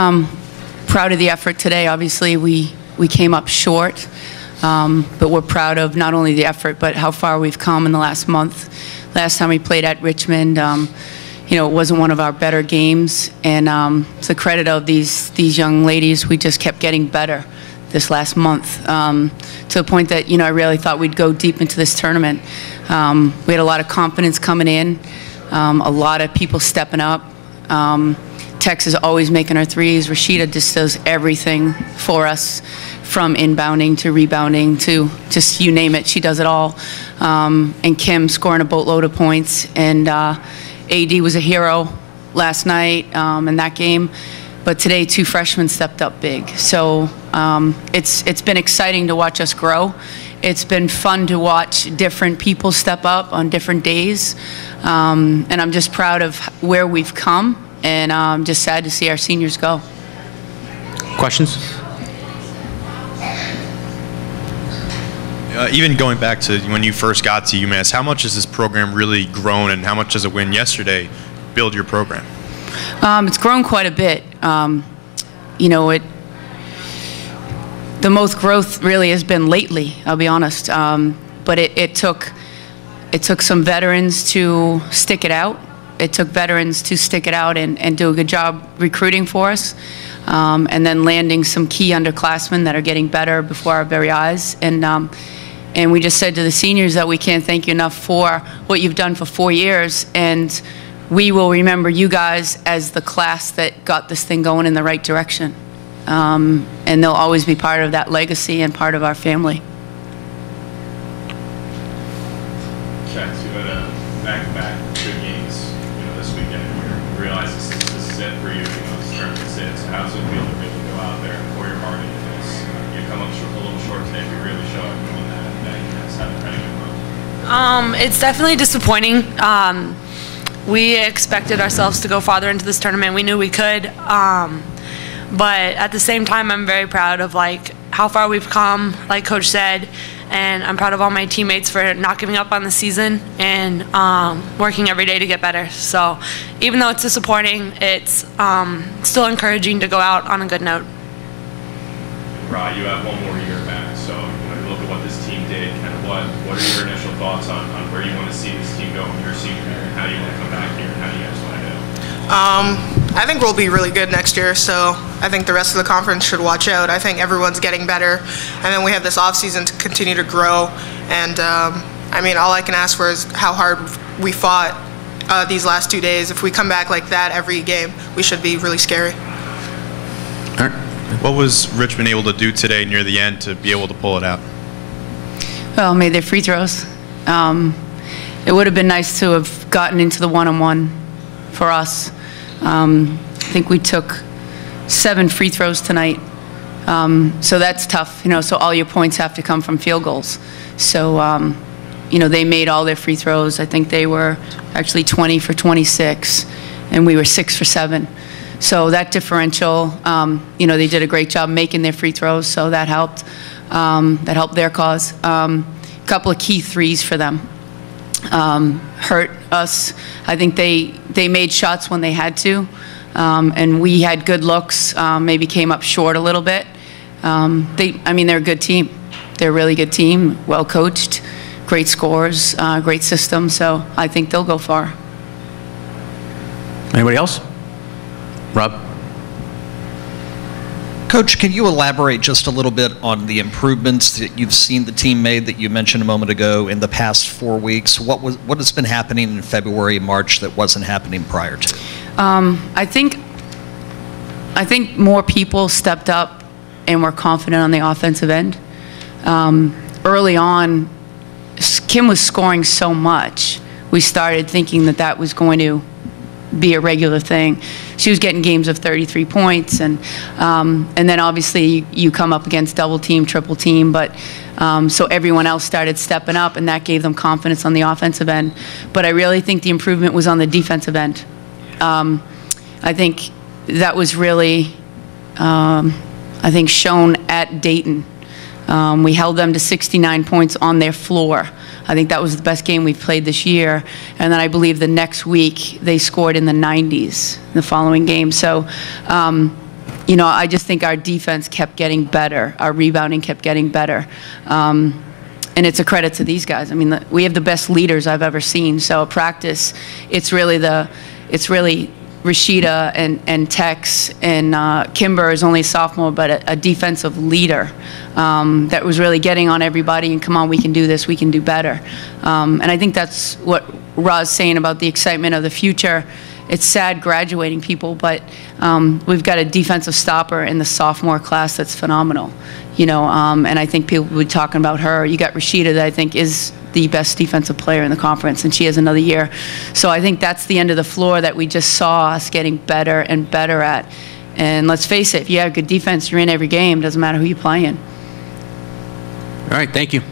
Proud of the effort today. Obviously, we came up short, but we're proud of not only the effort, but how far we've come in the last month. Last time we played at Richmond, you know, it wasn't one of our better games, and it's the credit of these young ladies. We just kept getting better this last month, to the point that, you know, I really thought we'd go deep into this tournament. We had a lot of confidence coming in, a lot of people stepping up. Tex is always making her threes. Rashida just does everything for us, from inbounding to rebounding to just you name it, she does it all. And Kim scoring a boatload of points. And AD was a hero last night in that game. But today, 2 freshmen stepped up big. So it's been exciting to watch us grow. It's been fun to watch different people step up on different days. And I'm just proud of where we've come. And I'm just sad to see our seniors go. Questions? Even going back to when you first got to UMass, how much has this program really grown, and how much does a win yesterday build your program? It's grown quite a bit. You know, the most growth really has been lately, I'll be honest. But it took some veterans to stick it out. It took veterans to stick it out and do a good job recruiting for us, and then landing some key underclassmen that are getting better before our very eyes. And we just said to the seniors that we can't thank you enough for what you've done for 4 years, and we will remember you guys as the class that got this thing going in the right direction. And they'll always be part of that legacy and part of our family. Check, you had a back-to-back good games, you know, this weekend. You realize this is it for you, you know, this tournament's it. So how does it feel to really go out there and pour your heart into this? You come up a little short today, but really show everyone that you guys have a pretty good run. It's definitely disappointing. We expected ourselves to go farther into this tournament. We knew we could. But at the same time, I'm very proud of how far we've come, like Coach said, and I'm proud of all my teammates for not giving up on the season and working every day to get better. So even though it's disappointing, it's still encouraging to go out on a good note. Rod, you have one more year back, so when you look at what this team did, kind of what are your initial thoughts on where you want to see this team go in your senior year, and how do you want to come back here, and how do you guys want to do? I think we'll be really good next year, so I think the rest of the conference should watch out. I think everyone's getting better, and then we have this offseason to continue to grow. And I mean, all I can ask for is how hard we fought these last 2 days. If we come back like that every game, we should be really scary. All right. What was Richmond able to do today near the end to be able to pull it out? Well, made their free throws. It would have been nice to have gotten into the one-on-one for us. I think we took 7 free throws tonight. So that's tough, you know, so all your points have to come from field goals. So, you know, they made all their free throws. I think they were actually 20 for 26, and we were 6 for 7. So that differential, you know, they did a great job making their free throws, so that helped. That helped their cause. A couple of key threes for them. Hurt us. I think they made shots when they had to, and we had good looks, maybe came up short a little bit. I mean, they're a good team. They're a really good team, well coached, great scores, great system, so I think they'll go far. Anybody else? Rob? Coach, can you elaborate just a little bit on the improvements that you've seen the team made that you mentioned a moment ago in the past 4 weeks? What has been happening in February and March that wasn't happening prior to? I think more people stepped up and were confident on the offensive end. Early on, Kim was scoring so much, we started thinking that was going to be a regular thing. She was getting games of 33 points, and then obviously you come up against double team, triple team, but so everyone else started stepping up, and that gave them confidence on the offensive end. But I really think the improvement was on the defensive end. I think that was really, shown at Dayton. We held them to 69 points on their floor. I think that was the best game we've played this year. And then I believe the next week they scored in the 90s the following game. So you know, I just think our defense kept getting better. Our rebounding kept getting better. And it's a credit to these guys. I mean, we have the best leaders I've ever seen. So at practice, it's really Rashida and Tex and Kimber is only a sophomore, but a defensive leader that was really getting on everybody and come on, we can do this, we can do better. And I think that's what Ra's saying about the excitement of the future. It's sad graduating people, but we've got a defensive stopper in the sophomore class that's phenomenal. You know, and I think people will be talking about her. You got Rashida that I think is the best defensive player in the conference, and she has another year. So I think that's the end of the floor that we just saw us getting better and better at. And let's face it, if you have good defense, you're in every game. Doesn't matter who you're playing. All right, thank you.